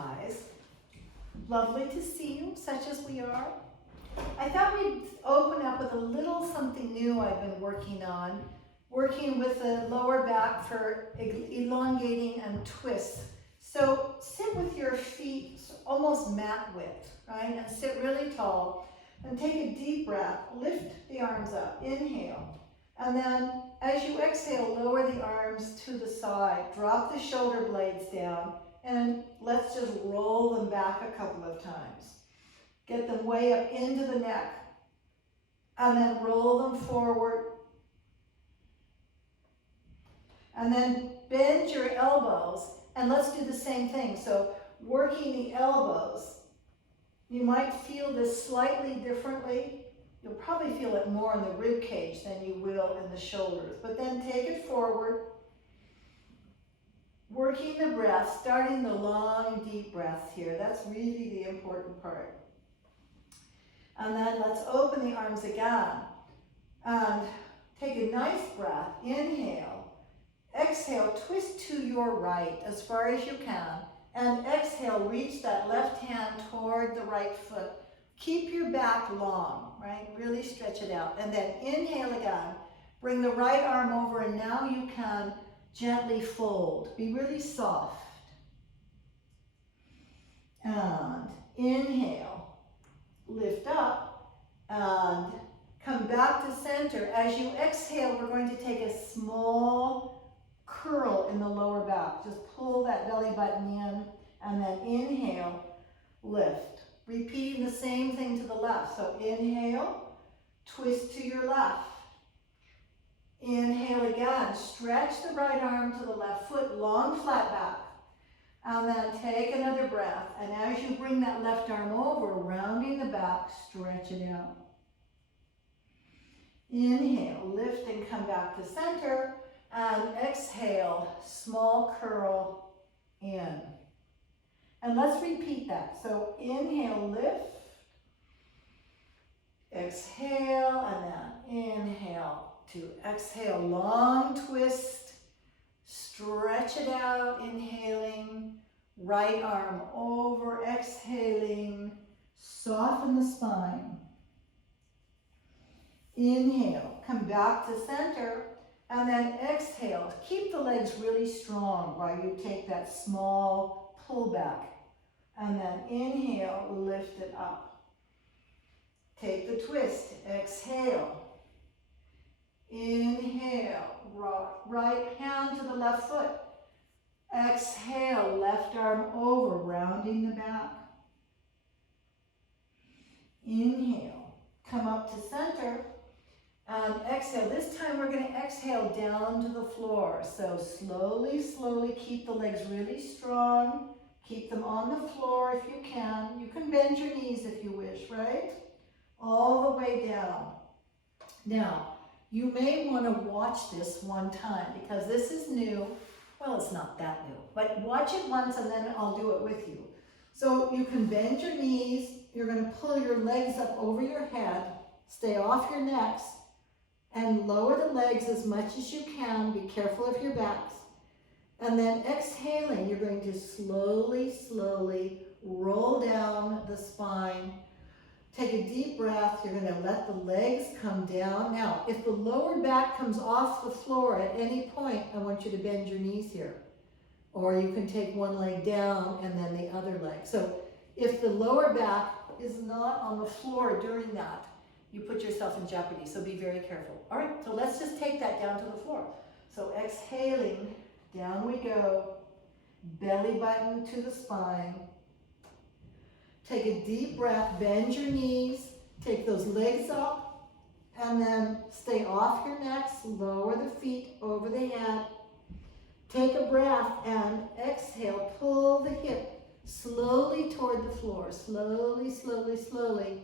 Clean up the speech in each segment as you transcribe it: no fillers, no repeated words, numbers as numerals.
eyes. Lovely to see you, such as we are. I thought we'd open up with a little something new I've been working on, working with the lower back for elongating and twists. So sit with your feet almost mat width, right? And sit really tall and take a deep breath. Lift the arms up, inhale. And then as you exhale, lower the arms to the side. Drop the shoulder blades down and let's just roll them back a couple of times. Get them way up into the neck and then roll them forward. And then bend your elbows and let's do the same thing. So working the elbows, you might feel this slightly differently. You'll probably feel it more in the rib cage than you will in the shoulders. But then take it forward. Working the breath, starting the long, deep breaths here. That's really the important part. And then let's open the arms again. And take a nice breath. Inhale. Exhale, twist to your right as far as you can. And exhale, reach that left hand toward the right foot. Keep your back long, right? Really stretch it out. And then inhale again. Bring the right arm over and now you can gently fold. Be really soft. And inhale. Lift up and come back to center. As you exhale, we're going to take a small curl in the lower back. Just pull that belly button in and then inhale, lift. Repeating the same thing to the left. So inhale, twist to your left. Inhale again, stretch the right arm to the left foot, long flat back. And then take another breath. And as you bring that left arm over, rounding the back, stretch it out. Inhale, lift and come back to center. And exhale, small curl in. And let's repeat that. So inhale, lift. Exhale, and then inhale to exhale, long twist. Stretch it out, inhaling. Right arm over, exhaling. Soften the spine. Inhale, come back to center. And then exhale. Keep the legs really strong while you take that small pull back. And then inhale, lift it up. Take the twist, exhale. Inhale, right hand to the left foot. Exhale, left arm over, rounding the back. Inhale, come up to center. And exhale. This time we're going to exhale down to the floor. So slowly, slowly keep the legs really strong. Keep them on the floor if you can. You can bend your knees if you wish, right? All the way down. Now, you may want to watch this one time because this is new. Well, it's not that new, but watch it once and then I'll do it with you. So you can bend your knees. You're going to pull your legs up over your head. Stay off your necks. And lower the legs as much as you can. Be careful of your backs. And then exhaling, you're going to slowly, slowly roll down the spine. Take a deep breath. You're going to let the legs come down. Now, if the lower back comes off the floor at any point, I want you to bend your knees here. Or you can take one leg down and then the other leg. So if the lower back is not on the floor during that, you put yourself in jeopardy, so be very careful. All right, so let's just take that down to the floor. So exhaling, down we go, belly button to the spine. Take a deep breath, bend your knees, take those legs up, and then stay off your necks, lower the feet over the head. Take a breath and exhale, pull the hip slowly toward the floor, slowly, slowly, slowly.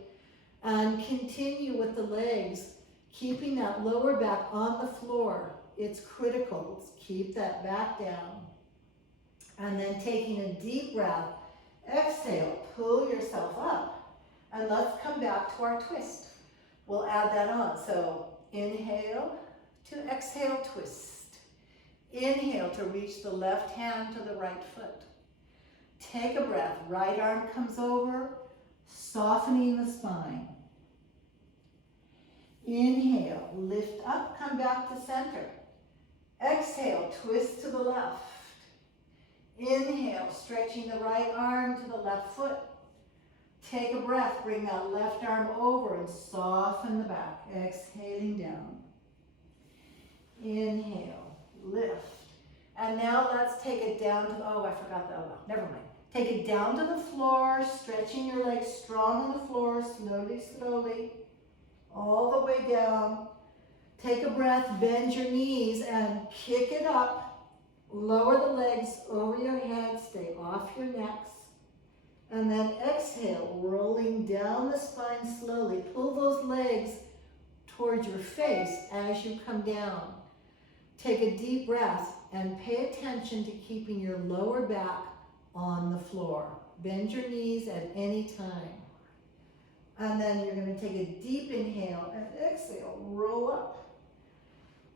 And continue with the legs, keeping that lower back on the floor. It's critical. Keep that back down. And then taking a deep breath, exhale, pull yourself up. And let's come back to our twist. We'll add that on. So inhale to exhale, twist. Inhale to reach the left hand to the right foot. Take a breath. Right arm comes over, softening the spine. Inhale, lift up, come back to center. Exhale, twist to the left. Inhale, stretching the right arm to the left foot. Take a breath, bring that left arm over and soften the back. Exhaling down. Inhale, lift. And now let's take it down to, oh, I forgot the elbow, never mind. Take it down to the floor, stretching your legs strong on the floor, slowly, slowly, all the way down. Take a breath, bend your knees and kick it up. Lower the legs over your head, stay off your necks. And then exhale, rolling down the spine slowly. Pull those legs towards your face as you come down. Take a deep breath and pay attention to keeping your lower back on the floor. Bend your knees at any time. And then you're going to take a deep inhale and exhale, roll up.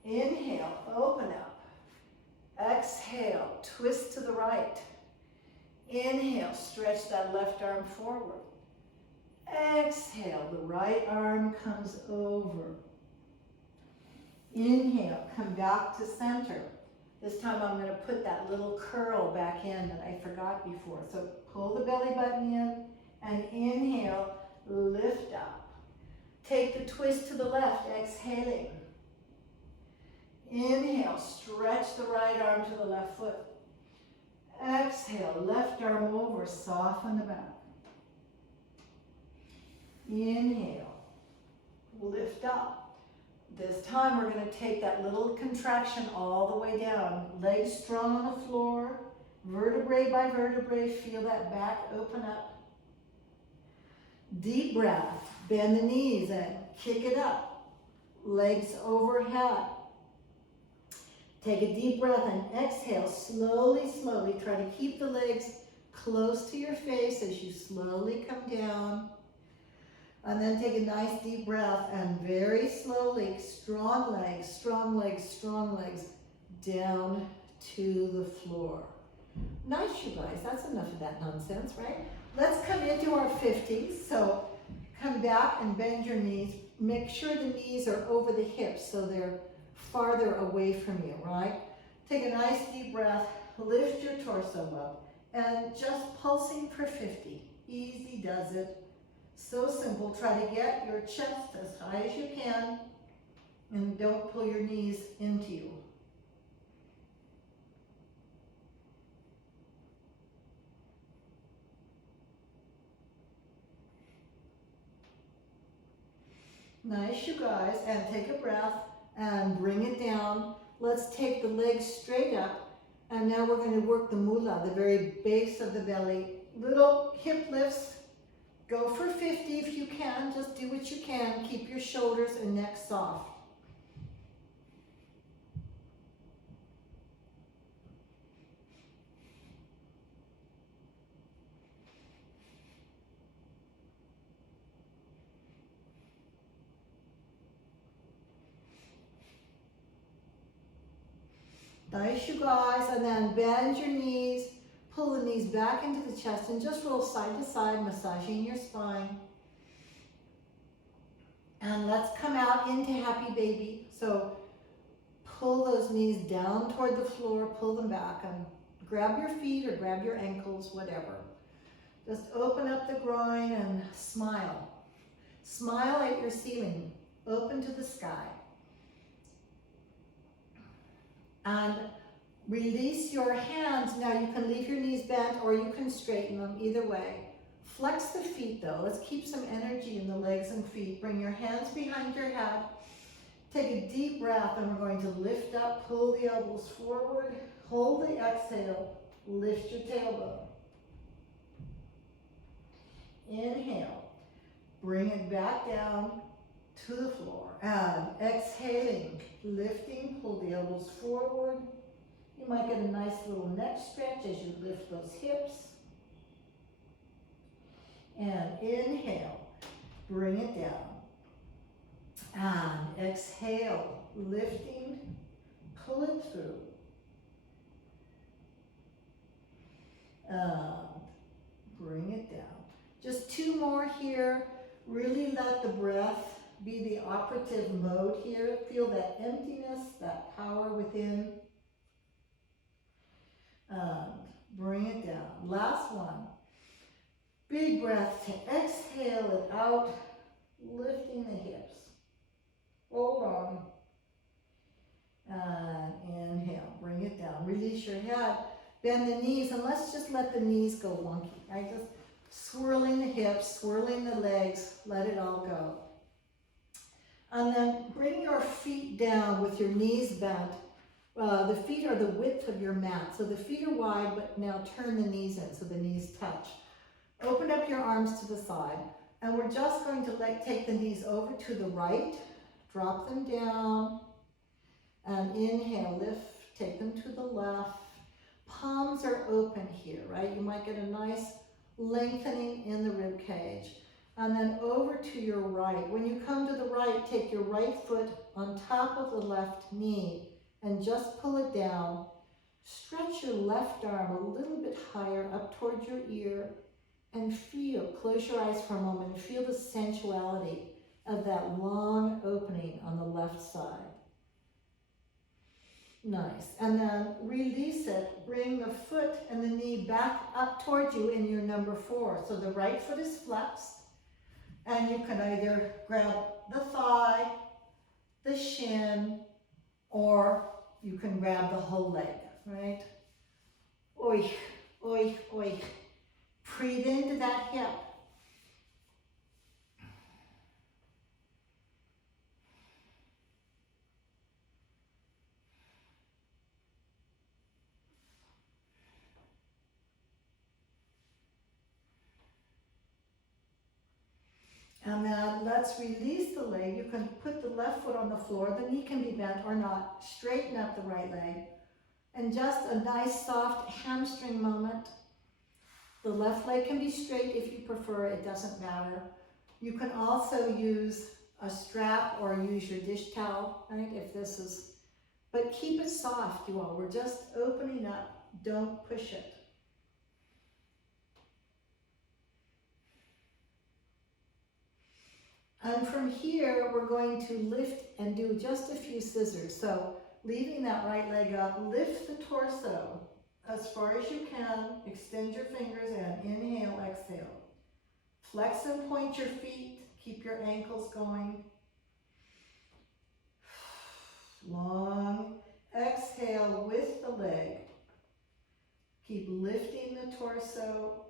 Inhale, open up. Exhale, twist to the right. Inhale, stretch that left arm forward. Exhale, the right arm comes over. Inhale, come back to center. This time I'm going to put that little curl back in that I forgot before. So pull the belly button in and inhale, lift up. Take the twist to the left, exhaling. Inhale, stretch the right arm to the left foot. Exhale, left arm over, soften the back. Inhale, lift up. This time we're going to take that little contraction all the way down. Legs strong on the floor, vertebrae by vertebrae, feel that back open up. Deep breath, bend the knees and kick it up. Legs overhead. Take a deep breath and exhale, slowly, slowly. Try to keep the legs close to your face as you slowly come down. And then take a nice deep breath and very slowly, strong legs, strong legs, strong legs, down to the floor. Nice, you guys. That's enough of that nonsense, right? Let's come into our 50s. So come back and bend your knees. Make sure the knees are over the hips so they're farther away from you, right? Take a nice deep breath, lift your torso up, and just pulsing for 50. Easy does it. So simple. Try to get your chest as high as you can, and don't pull your knees into you. Nice, you guys, and take a breath and bring it down. Let's take the legs straight up, and now we're going to work the mula, the very base of the belly. Little hip lifts. Go for 50 if you can. Just do what you can. Keep your shoulders and neck soft. Nice, you guys, and then bend your knees, pull the knees back into the chest, and just roll side to side, massaging your spine. And let's come out into happy baby. So pull those knees down toward the floor, pull them back, and grab your feet or grab your ankles, whatever. Just open up the groin and smile. Smile at your ceiling, open to the sky. And release your hands. Now you can leave your knees bent or you can straighten them, either way. Flex the feet though. Let's keep some energy in the legs and feet. Bring your hands behind your head. Take a deep breath and we're going to lift up, pull the elbows forward, hold the exhale, lift your tailbone. Inhale, bring it back down to the floor. And exhaling, lifting, pull the elbows forward. You might get a nice little neck stretch as you lift those hips. And inhale, bring it down. And exhale, lifting, pull it through. bring it down. Just 2 more here. Really let the breath be the operative mode here. Feel that emptiness, that power within. And bring it down. Last one. Big breath to exhale it out, lifting the hips. Hold on. And inhale, bring it down. Release your head, bend the knees, and let's just let the knees go wonky. Right? Just swirling the hips, swirling the legs, let it all go. And then bring your feet down with your knees bent. The feet are the width of your mat. So the feet are wide, but now turn the knees in so the knees touch. Open up your arms to the side. And we're just going to take the knees over to the right, drop them down, and inhale, lift, take them to the left. Palms are open here, right? You might get a nice lengthening in the rib cage. And then over to your right. When you come to the right, take your right foot on top of the left knee and just pull it down. Stretch your left arm a little bit higher up towards your ear and feel, close your eyes for a moment and feel the sensuality of that long opening on the left side. Nice. And then release it. Bring the foot and the knee back up towards you in your number 4. So the right foot is flexed. And you can either grab the thigh, the shin, or you can grab the whole leg, right? Oich, oich, oich. Breathe into that hip. And then let's release the leg. You can put the left foot on the floor. The knee can be bent or not. Straighten up the right leg. And just a nice soft hamstring moment. The left leg can be straight if you prefer. It doesn't matter. You can also use a strap or use your dish towel, right? If this is, but keep it soft, you all. We're just opening up. Don't push it. And from here, we're going to lift and do just a few scissors. So leaving that right leg up, lift the torso as far as you can. Extend your fingers and inhale, exhale. Flex and point your feet. Keep your ankles going. Long exhale with the leg. Keep lifting the torso.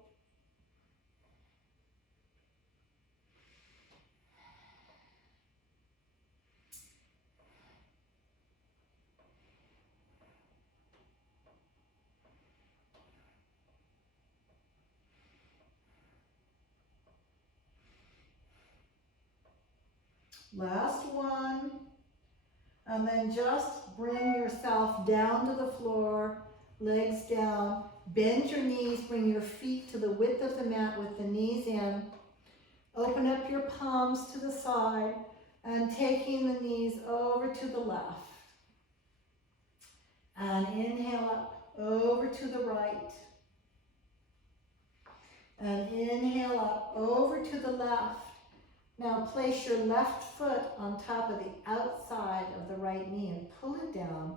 Last one. And then just bring yourself down to the floor, legs down. Bend your knees, bring your feet to the width of the mat with the knees in. Open up your palms to the side and taking the knees over to the left. And inhale up over to the right. And inhale up over to the left. Now place your left foot on top of the outside of the right knee and pull it down.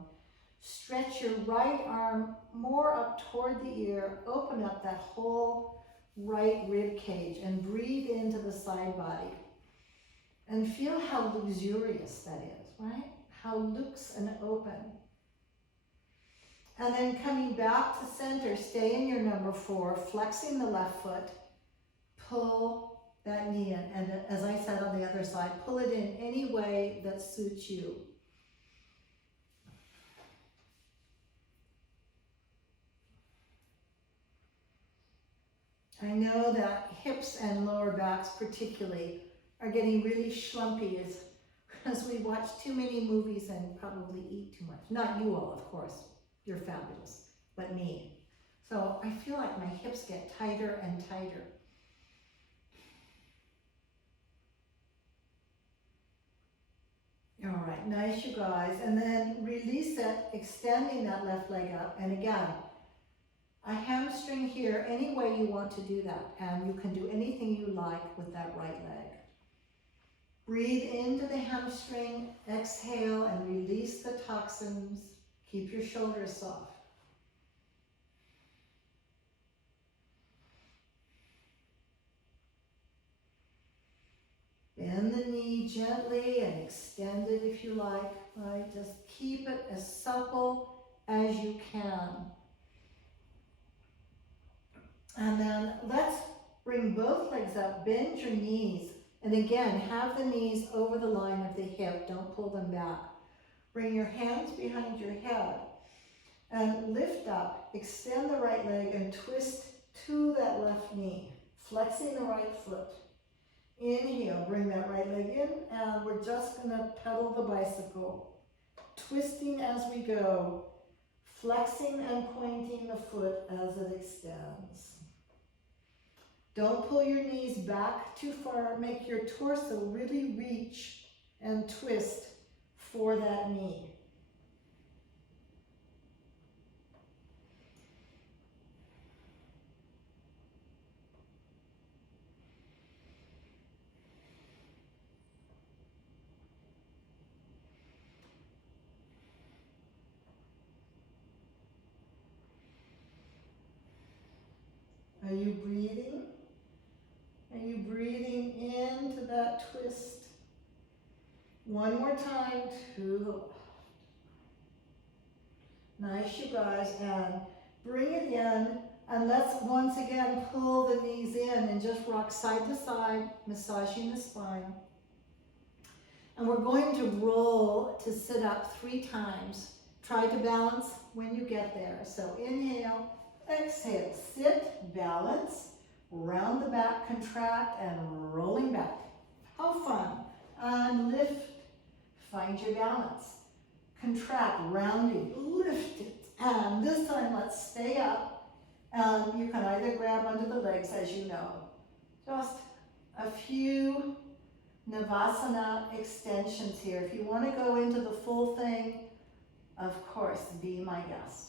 Stretch your right arm more up toward the ear. Open up that whole right rib cage and breathe into the side body. And feel how luxurious that is, right? How loose and open. And then coming back to center, stay in your number 4, flexing the left foot. Pull that knee in, and as I said on the other side, pull it in any way that suits you. I know that hips and lower backs particularly are getting really schlumpy as we watch too many movies and probably eat too much. Not you all, of course, you're fabulous, but me. So I feel like my hips get tighter and tighter. All right, nice, you guys. And then release it, extending that left leg up. And again, a hamstring here, any way you want to do that. And you can do anything you like with that right leg. Breathe into the hamstring, exhale, and release the toxins. Keep your shoulders soft. Bend the knee gently and extend it if you like, right? Just keep it as supple as you can. And then let's bring both legs up, bend your knees. And again, have the knees over the line of the hip, don't pull them back. Bring your hands behind your head and lift up, extend the right leg and twist to that left knee, flexing the right foot. Inhale, bring that right leg in, and we're just gonna pedal the bicycle. Twisting as we go, flexing and pointing the foot as it extends. Don't pull your knees back too far. Make your torso really reach and twist for that knee. Are you breathing? Are you breathing into that twist? One more time to the left. Nice, you guys, and bring it in, and let's once again pull the knees in and just rock side to side, massaging the spine. And we're going to roll to sit up 3 times. Try to balance when you get there. So inhale, exhale, sit, balance, round the back, contract, and rolling back. How fun. And lift, find your balance. Contract, rounding, lift it. And this time, let's stay up. And you can either grab under the legs, as you know. Just a few Navasana extensions here. If you want to go into the full thing, of course, be my guest.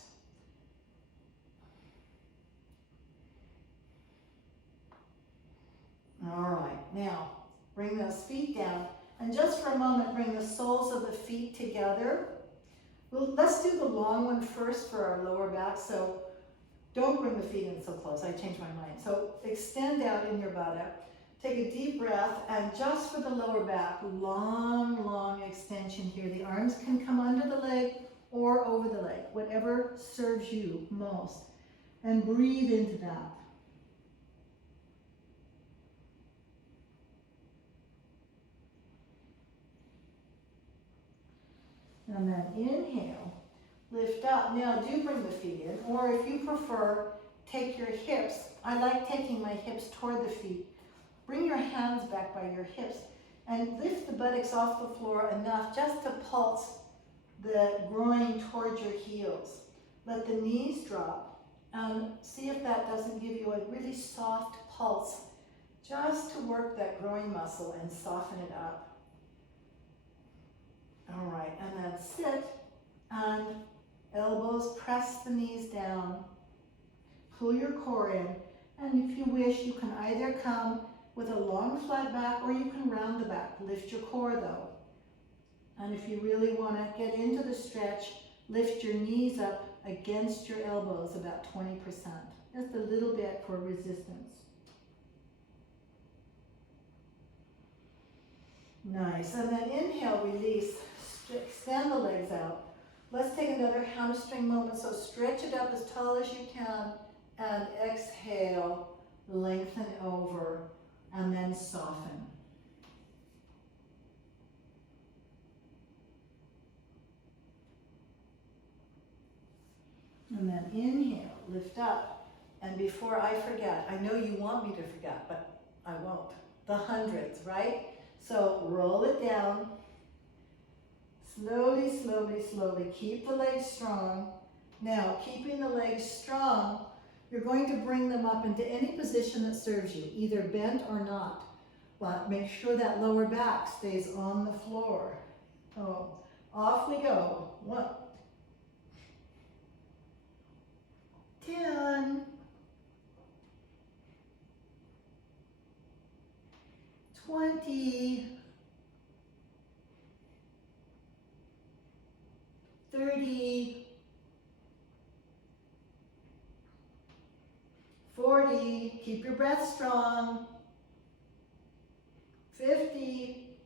All right, now bring those feet down, and just for a moment, bring the soles of the feet together. Let's do the long one first for our lower back, so don't bring the feet in so close. I changed my mind. So extend out in your buttock, take a deep breath, and just for the lower back, long, long extension here. The arms can come under the leg or over the leg, whatever serves you most. And breathe into that. And then inhale, lift up. Now do bring the feet in, or if you prefer, take your hips. I like taking my hips toward the feet. Bring your hands back by your hips and lift the buttocks off the floor enough just to pulse the groin towards your heels. Let the knees drop. See if that doesn't give you a really soft pulse, just to work that groin muscle and soften it up. All right, and then sit and elbows press the knees down. Pull your core in, and if you wish, you can either come with a long flat back or you can round the back. Lift your core though. And if you really want to get into the stretch, lift your knees up against your elbows about 20%. Just a little bit for resistance. Nice, and then inhale, release. Extend the legs out. Let's take another hamstring moment. So stretch it up as tall as you can and exhale, lengthen over and then soften. And then inhale, lift up. And before I forget, I know you want me to forget, but I won't. The hundreds, right? So roll it down. Slowly, slowly, slowly. Keep the legs strong. Now, keeping the legs strong, you're going to bring them up into any position that serves you, either bent or not. But make sure that lower back stays on the floor. So, off we go. 1, 2, 10, 20, 30, 40, keep your breath strong, 50,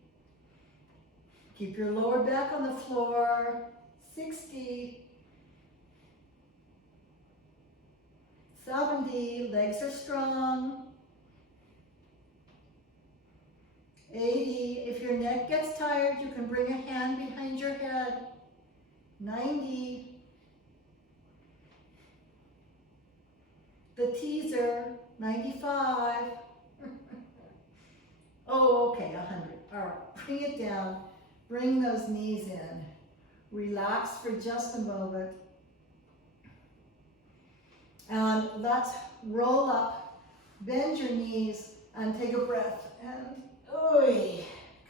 keep your lower back on the floor, 60, 70, legs are strong, 80, if your neck gets tired, you can bring a hand behind your head, 90, the teaser, 95, oh, okay, 100, all right, bring it down, bring those knees in, relax for just a moment, and let's roll up, bend your knees, and take a breath, and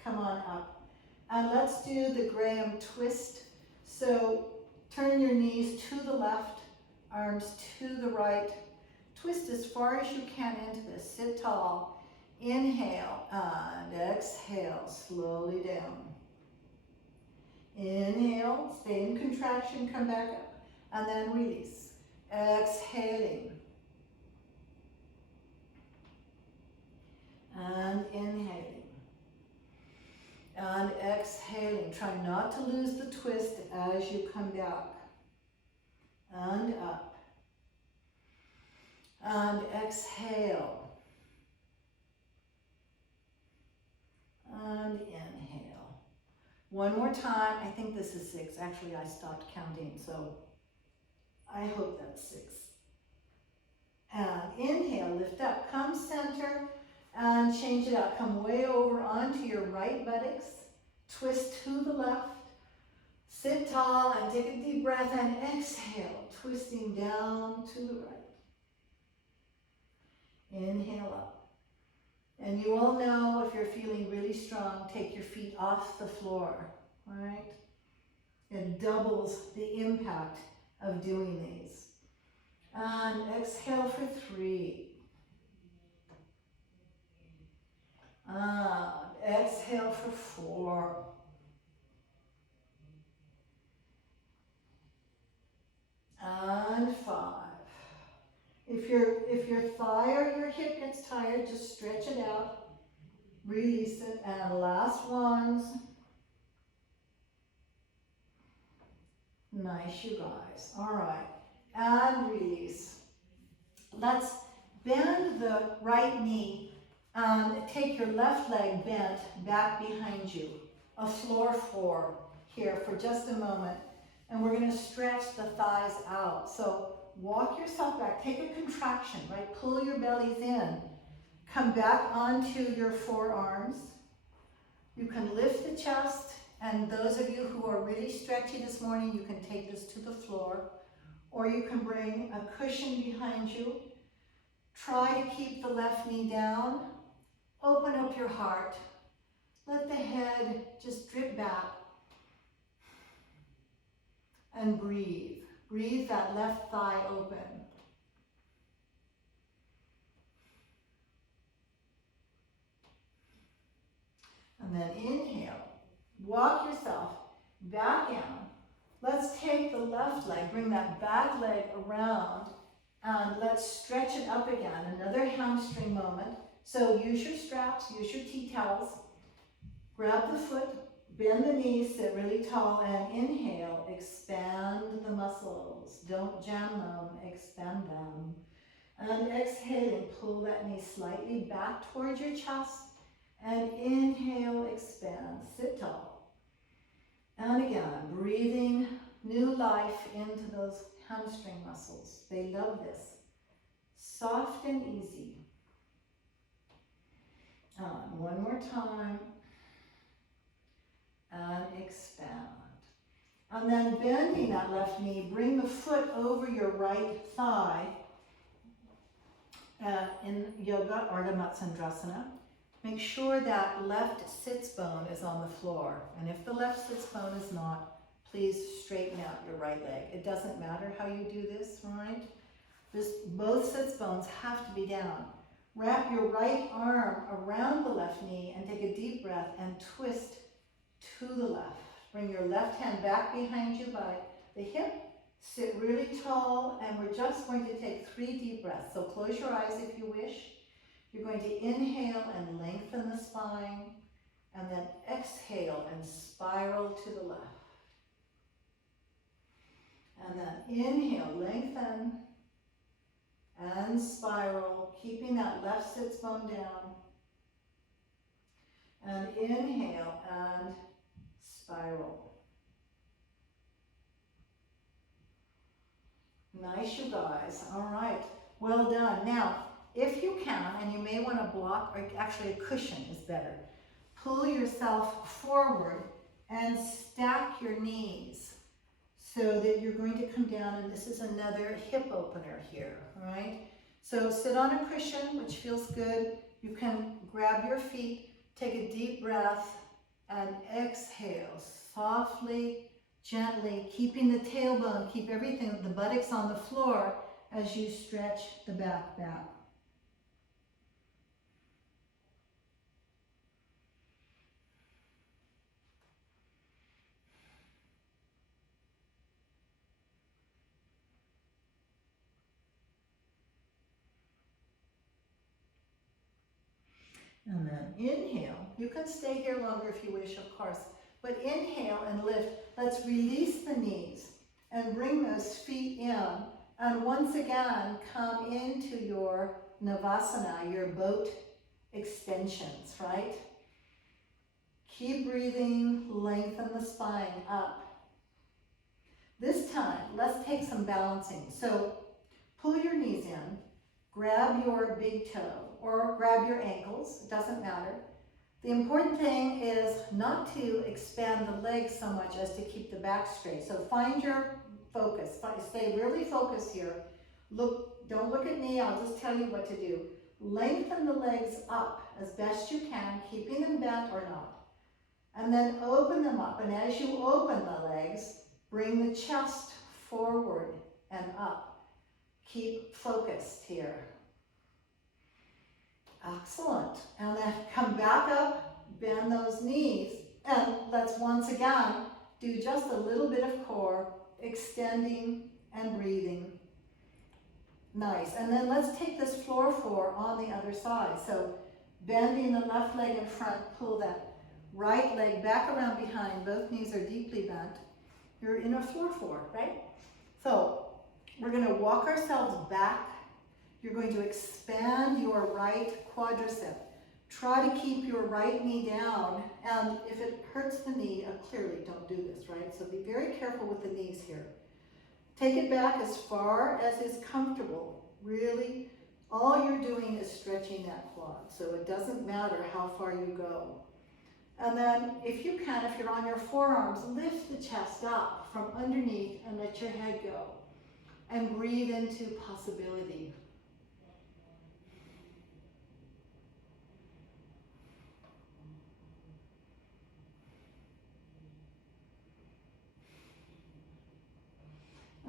come on up. And let's do the Graham twist. So turn your knees to the left, arms to the right, twist as far as you can into this, sit tall, inhale, and exhale, slowly down. Inhale, stay in contraction, come back up, and then release. Exhaling. And inhaling. And exhaling. Try not to lose the twist as you come back. And up. And exhale. And inhale. One more time. I think this is 6. Actually, I stopped counting, so I hope that's 6. And inhale, lift up, come center, and change it out. Come way over onto your right buttocks, twist to the left, sit tall, and take a deep breath, and exhale, twisting down to the right. Inhale up. And you all know if you're feeling really strong, take your feet off the floor, all right? It doubles the impact of doing these. And exhale for 3. Exhale for 4. And 5. If your thigh or your hip gets tired, just stretch it out, release it, and last ones. Nice, you guys. All right, and release. Let's bend the right knee and take your left leg bent back behind you. A floor 4 here for just a moment. And we're going to stretch the thighs out. So walk yourself back. Take a contraction, right? Pull your bellies in. Come back onto your forearms. You can lift the chest. And those of you who are really stretchy this morning, you can take this to the floor. Or you can bring a cushion behind you. Try to keep the left knee down. Open up your heart. Let the head just drip back. And breathe. Breathe that left thigh open. And then inhale. Walk yourself back down. Let's take the left leg, bring that back leg around, and let's stretch it up again. Another hamstring moment. So use your straps, use your tea towels. Grab the foot, bend the knees, sit really tall, and inhale, expand the muscles. Don't jam them, expand them. And exhale and pull that knee slightly back towards your chest. And inhale, expand, sit tall. And again, breathing new life into those hamstring muscles. They love this. Soft and easy. One more time. And expand. And then bending that left knee, bring the foot over your right thigh in Yoga Ardha Matsyendrasana. Make sure that left sits bone is on the floor. And if the left sits bone is not, please straighten out your right leg. It doesn't matter how you do this, right? Both sits bones have to be down. Wrap your right arm around the left knee and take a deep breath and twist to the left. Bring your left hand back behind you by the hip. Sit really tall, and we're just going to take 3 deep breaths. So close your eyes if you wish. You're going to inhale and lengthen the spine, and then exhale and spiral to the left. And then inhale, lengthen, and spiral, keeping that left sits bone down. And inhale and spiral. Nice, you guys. All right, well done. Now, if you can, and you may want to block, or actually a cushion is better, pull yourself forward and stack your knees so that you're going to come down, and this is another hip opener here, all right? So sit on a cushion, which feels good. You can grab your feet, take a deep breath, and exhale softly, gently, keeping the tailbone, keep everything, the buttocks on the floor as you stretch the back. And then inhale. You can stay here longer if you wish, of course, but inhale and lift. Let's release the knees and bring those feet in. And once again, come into your Navasana, your boat extensions, right? Keep breathing, lengthen the spine up. This time, let's take some balancing. So pull your knees in, grab your big toe, or grab your ankles, it doesn't matter. The important thing is not to expand the legs so much as to keep the back straight. So find your focus, stay really focused here. Don't look at me, I'll just tell you what to do. Lengthen the legs up as best you can, keeping them bent or not. And then open them up, and as you open the legs, bring the chest forward and up. Keep focused here. Excellent. And then come back up, bend those knees, and let's once again do just a little bit of core, extending and breathing. Nice. And then let's take this floor four on the other side. So bending the left leg in front, pull that right leg back around behind, both knees are deeply bent. You're in a floor four, right? So we're going to walk ourselves back. You're going to expand your right quadricep. Try to keep your right knee down, and if it hurts the knee, clearly don't do this, right? So be very careful with the knees here. Take it back as far as is comfortable. Really, all you're doing is stretching that quad, so it doesn't matter how far you go. And then, if you can, if you're on your forearms, lift the chest up from underneath and let your head go. And breathe into possibility.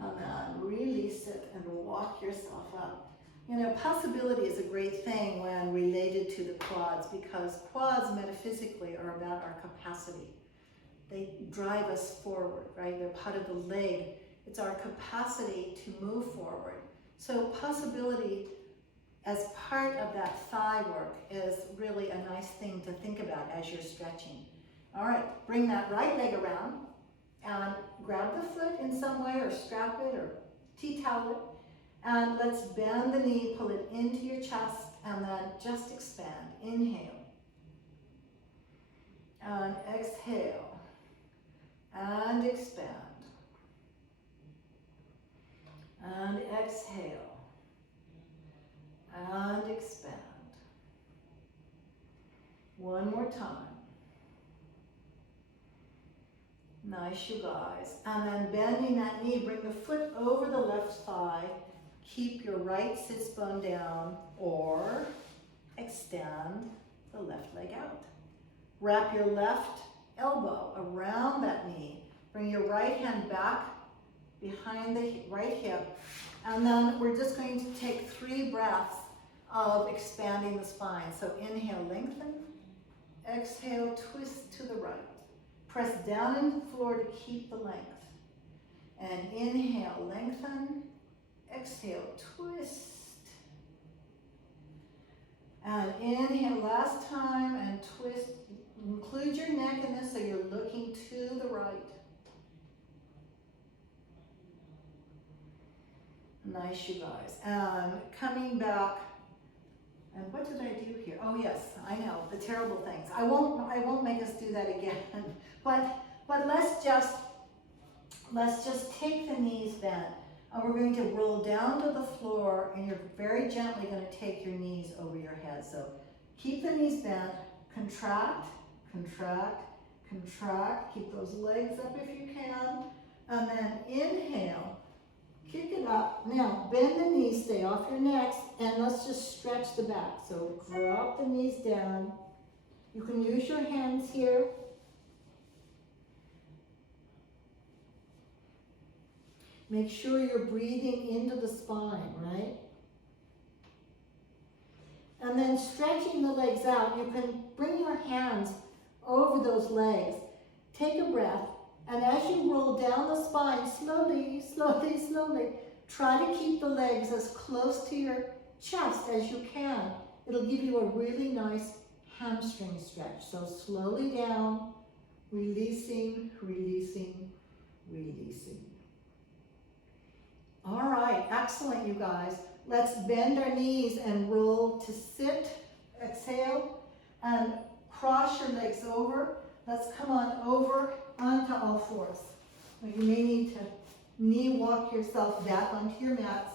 And then release it and walk yourself up. You know, possibility is a great thing when related to the quads, because quads metaphysically are about our capacity. They drive us forward, right? They're part of the leg. It's our capacity to move forward. So possibility as part of that thigh work is really a nice thing to think about as you're stretching. All right, bring that right leg around and grab the foot in some way, or strap it, or tea towel it. And let's bend the knee, pull it into your chest, and then just expand. Inhale. And exhale. And expand. And exhale. And expand. One more time. Nice, you guys. And then bending that knee, bring the foot over the left thigh. Keep your right sits bone down, or extend the left leg out. Wrap your left elbow around that knee. Bring your right hand back behind the right hip. And then we're just going to take 3 breaths of expanding the spine. So inhale, lengthen. Exhale, twist to the right. Press down into the floor to keep the length. And inhale, lengthen. Exhale, twist. And inhale last time and twist. Include your neck in this so you're looking to the right. Nice, you guys. And coming back. And what did I do here? Oh yes, I know, the terrible things. I won't make us do that again. But let's just take the knees bent. And we're going to roll down to the floor, and you're very gently going to take your knees over your head. So keep the knees bent, contract, contract, contract. Keep those legs up if you can. And then inhale, kick it up. Now bend the knees, stay off your necks, and let's just stretch the back. So drop the knees down. You can use your hands here. Make sure you're breathing into the spine, right? And then stretching the legs out, you can bring your hands over those legs. Take a breath, and as you roll down the spine, slowly, slowly, slowly, try to keep the legs as close to your chest as you can. It'll give you a really nice hamstring stretch. So slowly down, releasing, releasing, releasing. All right, excellent, you guys. Let's bend our knees and roll to sit. Exhale and cross your legs over. Let's come on over onto all fours. You may need to knee walk yourself back onto your mats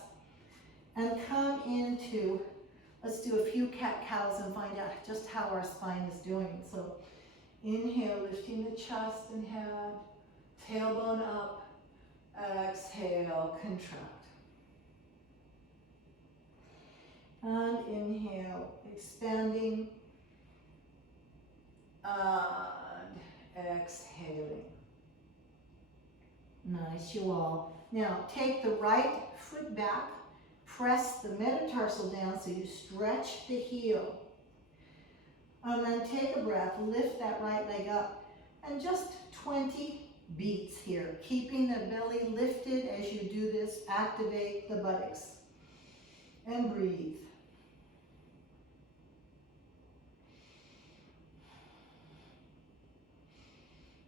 and come into, let's do a few cat-cows and find out just how our spine is doing. So inhale, lifting the chest and head, tailbone up. Exhale, contract. And inhale, expanding. And exhaling. Nice, you all. Now, take the right foot back. Press the metatarsal down so you stretch the heel. And then take a breath. Lift that right leg up. And just 20 beats here, keeping the belly lifted as you do this. Activate the buttocks and breathe.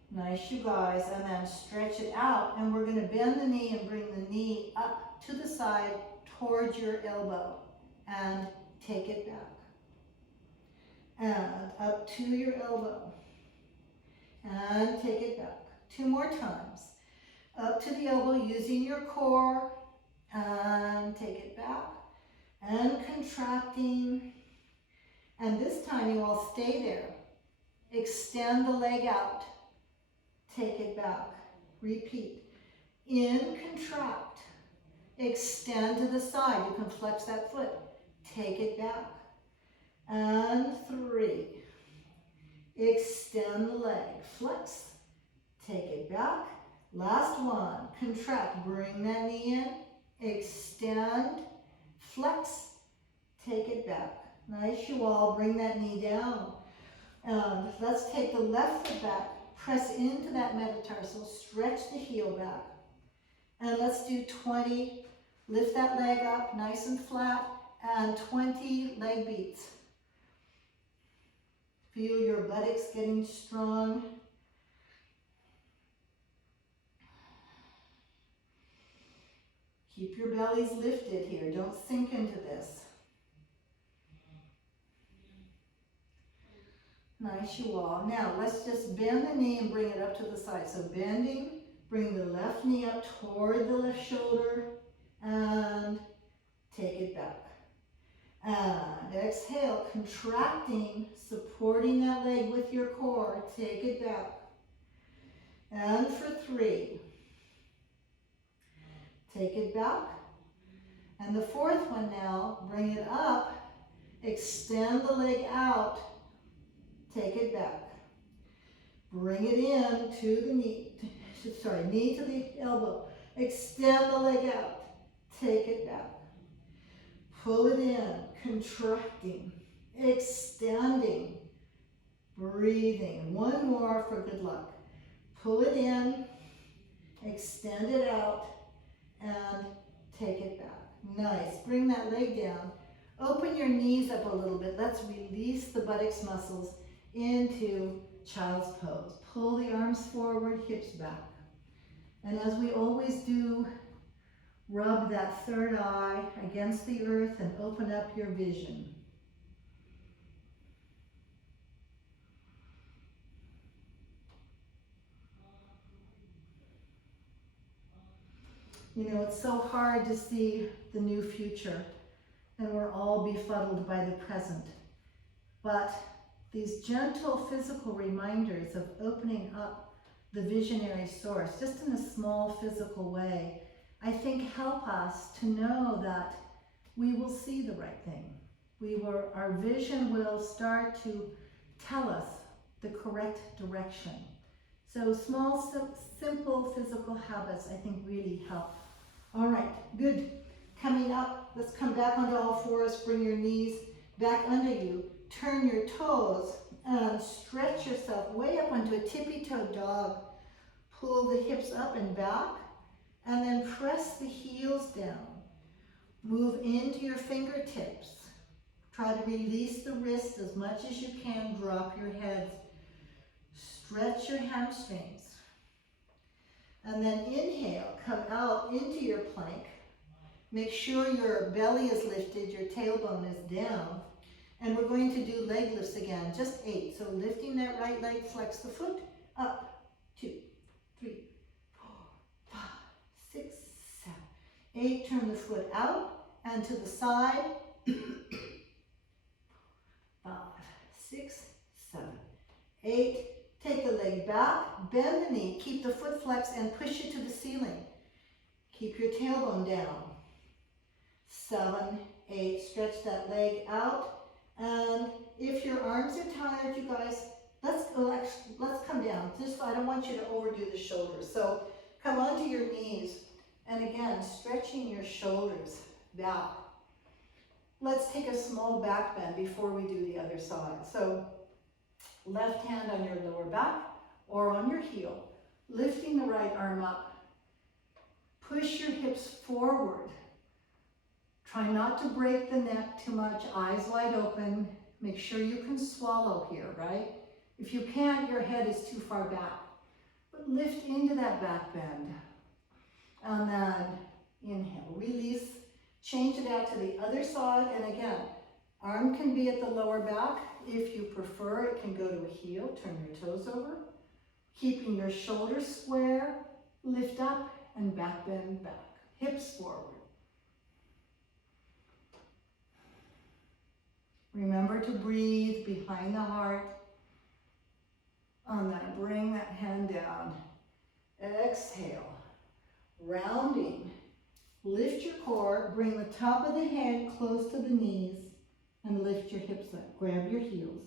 Nice, you guys. And then stretch it out, and we're going to bend the knee and bring the knee up to the side towards your elbow and take it back and up to your elbow and take it back. 2 more times. Up to the elbow using your core and take it back and contracting. And this time you all stay there. Extend the leg out. Take it back. Repeat. In, contract. Extend to the side. You can flex that foot. Take it back. And 3. Extend the leg. Flex. Take it back. Last one. Contract. Bring that knee in. Extend. Flex. Take it back. Nice, you all. Bring that knee down. And let's take the left foot back. Press into that metatarsal. Stretch the heel back. And let's do 20. Lift that leg up nice and flat. And 20 leg beats. Feel your buttocks getting strong. Keep your bellies lifted here. Don't sink into this. Nice, you all. Now, let's just bend the knee and bring it up to the side. So bending, bring the left knee up toward the left shoulder and take it back. And exhale, contracting, supporting that leg with your core. Take it back. And for 3. Take it back. And the 4th one now, bring it up, extend the leg out, take it back. Bring it in to the knee, knee to the elbow. Extend the leg out. Take it back. Pull it in, contracting, extending, breathing. One more for good luck. Pull it in, extend it out, and take it back. Nice. Bring that leg down. Open your knees up a little bit. Let's release the buttocks muscles into child's pose. Pull the arms forward, hips back. And as we always do, rub that third eye against the earth and open up your vision. You know, it's so hard to see the new future, and we're all befuddled by the present. But these gentle physical reminders of opening up the visionary source, just in a small physical way, I think help us to know that we will see the right thing. Our vision will start to tell us the correct direction. So small, simple physical habits, I think, really help. All right, good. Coming up, let's come back onto all fours. Bring your knees back under you. Turn your toes and stretch yourself way up onto a tippy-toe dog. Pull the hips up and back, and then press the heels down. Move into your fingertips. Try to release the wrists as much as you can. Drop your head. Stretch your hamstrings. And then inhale, come out into your plank. Make sure your belly is lifted, your tailbone is down. And we're going to do leg lifts again, just 8. So lifting that right leg, flex the foot, up, 2, 3, 4, 5, 6, 7, 8. Turn the foot out and to the side. 5, 6, 7, 8. Take the leg back, bend the knee, keep the foot flexed and push it to the ceiling. Keep your tailbone down. 7, 8, stretch that leg out. And if your arms are tired, you guys, let's come down. Just, I don't want you to overdo the shoulders. So come onto your knees. And again, stretching your shoulders back. Let's take a small back bend before we do the other side. So left hand on your lower back or on your heel, lifting the right arm up. Push your hips forward. Try not to break the neck too much, eyes wide open. Make sure you can swallow here, right? If you can't, your head is too far back. But lift into that back bend. And then inhale, release, change it out to the other side. And again, arm can be at the lower back. If you prefer, it can go to a heel. Turn your toes over. Keeping your shoulders square, lift up and back bend back. Hips forward. Remember to breathe behind the heart. And then bring that hand down. Exhale. Rounding. Lift your core. Bring the top of the head close to the knees. And lift your hips up. Grab your heels.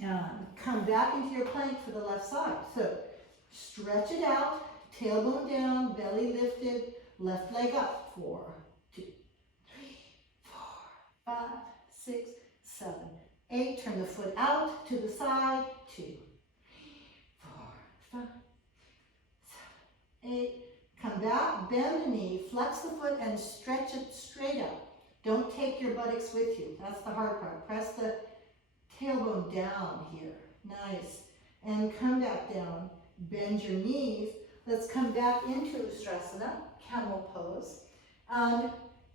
And come back into your plank for the left side. So stretch it out. Tailbone down. Belly lifted. Left leg up. 4, 2, 3, 4, 5, 6, 7, 8. Turn the foot out to the side. 2, 3, 4, 5, 7, 8. Come back, bend the knee, flex the foot, and stretch it straight up. Don't take your buttocks with you. That's the hard part. Press the tailbone down here. Nice. And come back down. Bend your knees. Let's come back into Ustrasana, camel pose. And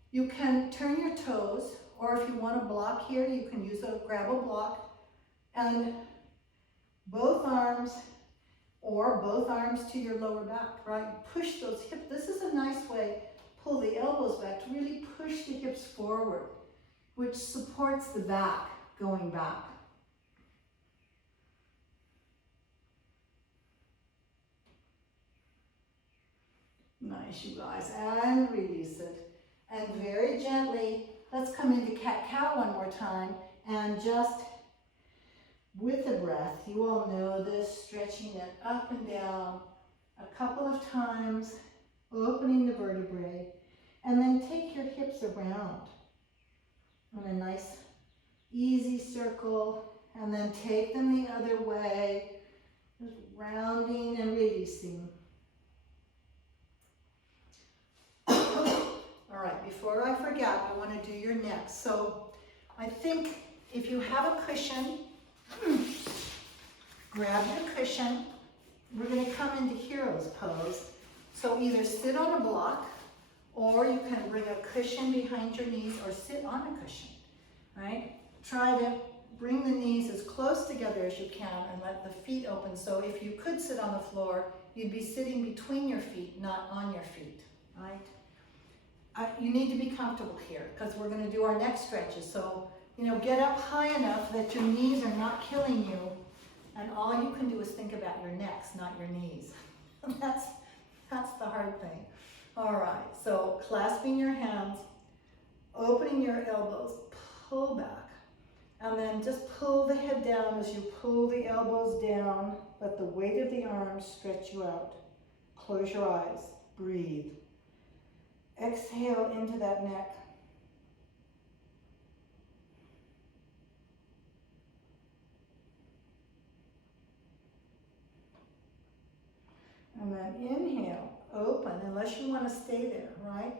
you can turn your toes, or if you want a block here, you can grab a block. And both arms to your lower back, right? Push those hips. This is a nice way. Pull the elbows back to really push the hips forward, which supports the back going back. Nice, you guys. And release it. And very gently, let's come into cat-cow one more time and just with the breath. You all know this, stretching it up and down a couple of times, opening the vertebrae, and then take your hips around in a nice, easy circle, and then take them the other way, just rounding and releasing. All right, before I forget, I want to do your neck. So I think if you have a cushion, grab your cushion. We're going to come into hero's pose. So either sit on a block, or you can bring a cushion behind your knees or sit on a cushion, right? Try to bring the knees as close together as you can and let the feet open. So if you could sit on the floor, you'd be sitting between your feet, not on your feet, right? You need to be comfortable here because we're going to do our neck stretches. So, you know, get up high enough that your knees are not killing you, and all you can do is think about your necks, not your knees. That's the hard thing. All right, so clasping your hands, opening your elbows, pull back, and then just pull the head down as you pull the elbows down. Let the weight of the arms stretch you out. Close your eyes, breathe. Exhale into that neck. And then inhale, open, unless you want to stay there, right?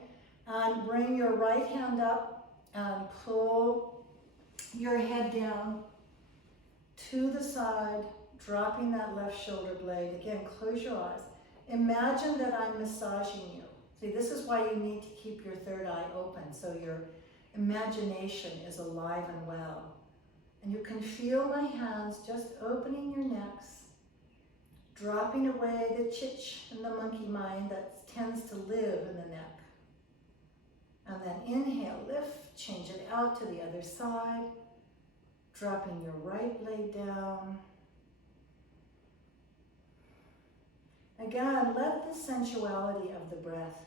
And bring your right hand up and pull your head down to the side, dropping that left shoulder blade. Again, close your eyes. Imagine that I'm massaging you. See, this is why you need to keep your third eye open, so your imagination is alive and well. And you can feel my hands just opening your necks, dropping away the chitch and the monkey mind that tends to live in the neck. And then inhale, lift, change it out to the other side, dropping your right blade down. Again, let the sensuality of the breath,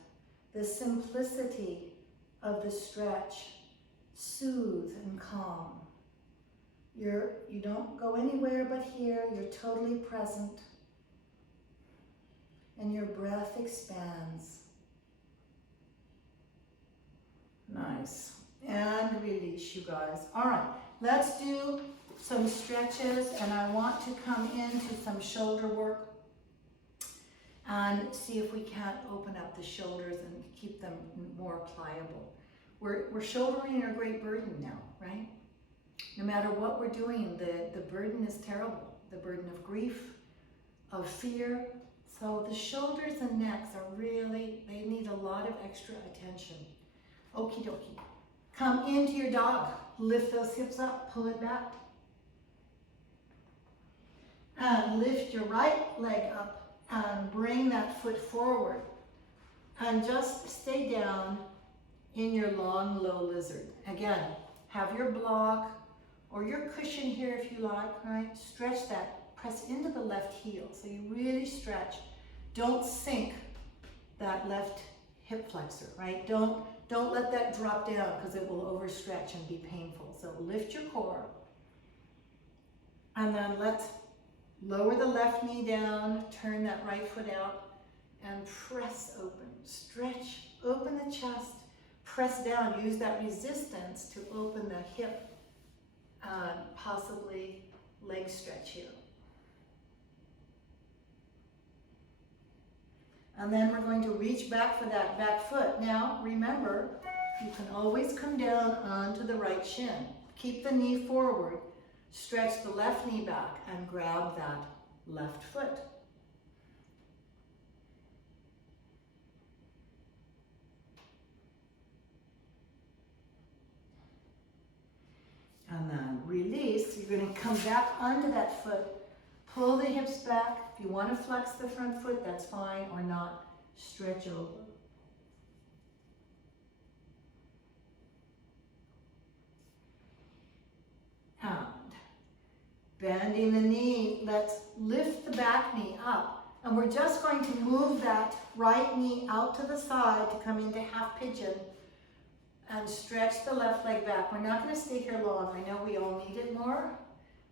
the simplicity of the stretch, soothe and calm. You don't go anywhere but here, you're totally present, and your breath expands. Nice. And release, you guys. All right, let's do some stretches, and I want to come into some shoulder work and see if we can't open up the shoulders and keep them more pliable. We're shouldering a great burden now, right? No matter what we're doing, the burden is terrible. The burden of grief, of fear. So the shoulders and necks are really, they need a lot of extra attention. Okie dokie. Come into your dog. Lift those hips up, pull it back. And lift your right leg up and bring that foot forward. And just stay down in your long, low lizard. Again, have your block or your cushion here if you like, right? Stretch that, press into the left heel. So you really stretch. Don't sink that left hip flexor, right? Don't let that drop down because it will overstretch and be painful. So lift your core. And then let's lower the left knee down, turn that right foot out, and press open. Stretch, open the chest, press down. Use that resistance to open the hip and possibly leg stretch here. And then we're going to reach back for that back foot. Now, remember, you can always come down onto the right shin. Keep the knee forward, stretch the left knee back, and grab that left foot. And then release. You're going to come back onto that foot, pull the hips back. If you want to flex the front foot, that's fine, or not. Stretch over. And bending the knee, let's lift the back knee up. And we're just going to move that right knee out to the side to come into half pigeon and stretch the left leg back. We're not going to stay here long. I know we all need it more,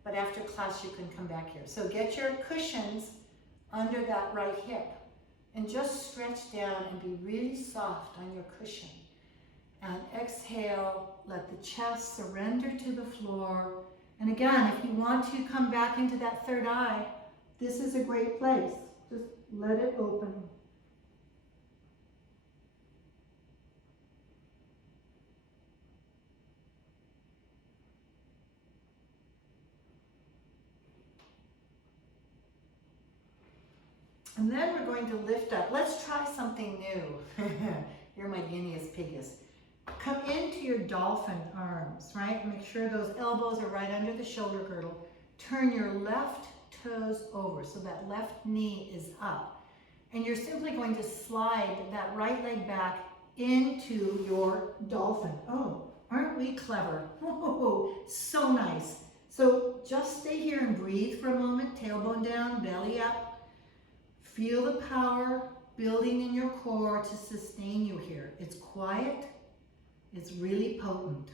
but after class you can come back here. So get your cushions under that right hip and just stretch down and be really soft on your cushion. And exhale, let the chest surrender to the floor. And again, if you want to come back into that third eye, this is a great place. Just let it open. And then we're going to lift up. Let's try something new. You're my guinea's piggiest. Come into your dolphin arms, right? Make sure those elbows are right under the shoulder girdle. Turn your left toes over so that left knee is up. And you're simply going to slide that right leg back into your dolphin. Oh, aren't we clever? Oh, so nice. So just stay here and breathe for a moment. Tailbone down, belly up. Feel the power building in your core to sustain you here. It's quiet. It's really potent.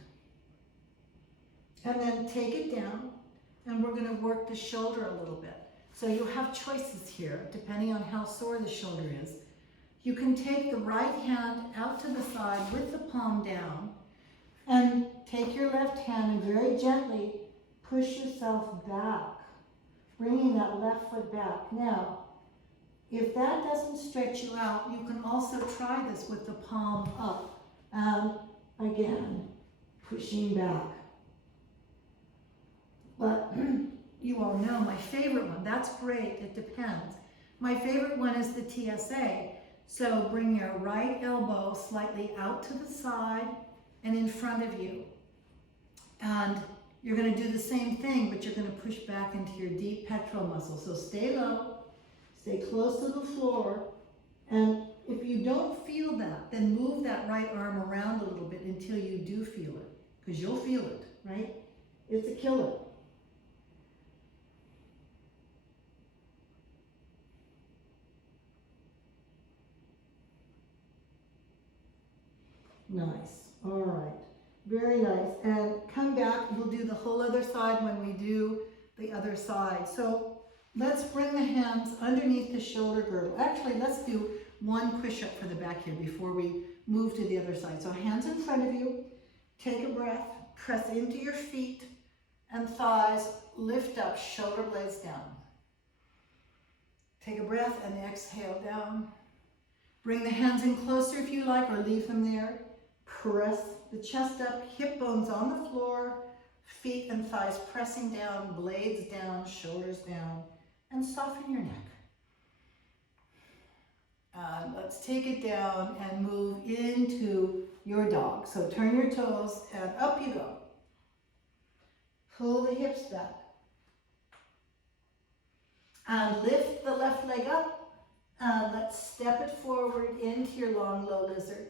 And then take it down, and we're going to work the shoulder a little bit. So you have choices here, depending on how sore the shoulder is. You can take the right hand out to the side with the palm down, and take your left hand and very gently push yourself back, bringing that left foot back. Now, if that doesn't stretch you out, you can also try this with the palm up. And again, pushing back. But you all know my favorite one. That's great, it depends. My favorite one is the TSA. So bring your right elbow slightly out to the side and in front of you. And you're going to do the same thing, but you're going to push back into your deep pectoral muscle. So stay low, stay close to the floor, and if you don't feel that, then move that right arm around a little bit until you do feel it, because you'll feel it, right? It's a killer. Nice. All right. Very nice. And come back. We'll do the whole other side when we do the other side. So let's bring the hands underneath the shoulder girdle. Actually, let's do one push-up for the back here before we move to the other side. So hands in front of you. Take a breath. Press into your feet and thighs. Lift up, shoulder blades down. Take a breath and exhale down. Bring the hands in closer if you like, or leave them there. Press the chest up, hip bones on the floor, feet and thighs pressing down, blades down, shoulders down, and soften your neck. Let's take it down and move into your dog. So turn your toes and up you go. Pull the hips back. And lift the left leg up. And let's step it forward into your long low lizard.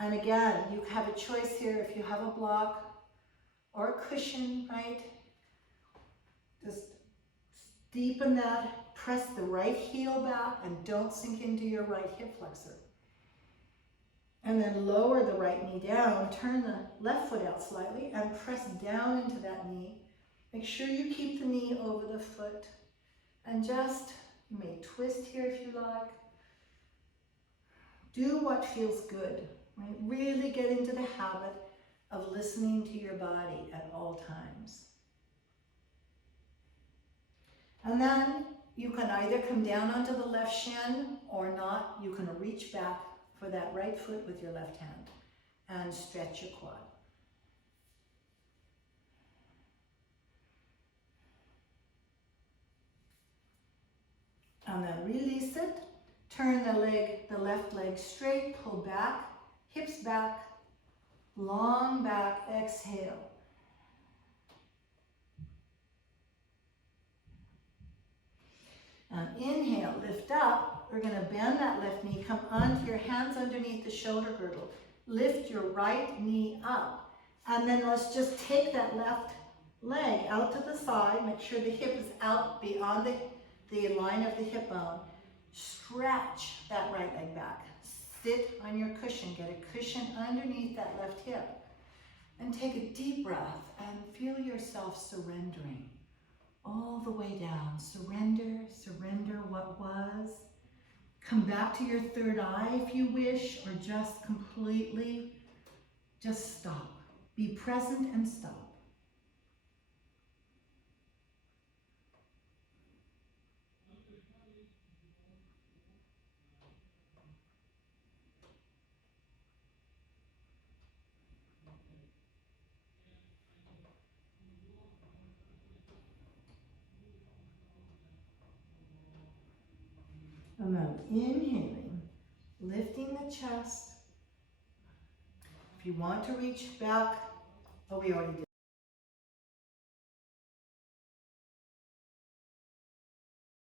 And again, you have a choice here if you have a block or a cushion, right? Just deepen that, press the right heel back, and don't sink into your right hip flexor. And then lower the right knee down, turn the left foot out slightly, and press down into that knee. Make sure you keep the knee over the foot, and just, you may twist here if you like. Do what feels good. Right? Really get into the habit of listening to your body at all times. And then you can either come down onto the left shin or not. You can reach back for that right foot with your left hand and stretch your quad. And then release it. Turn the left leg straight, pull back. Hips back, long back, exhale. And inhale, lift up. We're going to bend that left knee, come onto your hands underneath the shoulder girdle. Lift your right knee up. And then let's just take that left leg out to the side. Make sure the hip is out beyond the line of the hip bone. Stretch that right leg back. Sit on your cushion. Get a cushion underneath that left hip. And take a deep breath and feel yourself surrendering all the way down. Surrender, surrender what was. Come back to your third eye if you wish, or just completely, just stop. Be present and stop. And then inhaling, lifting the chest. If you want to reach back, oh, we already did.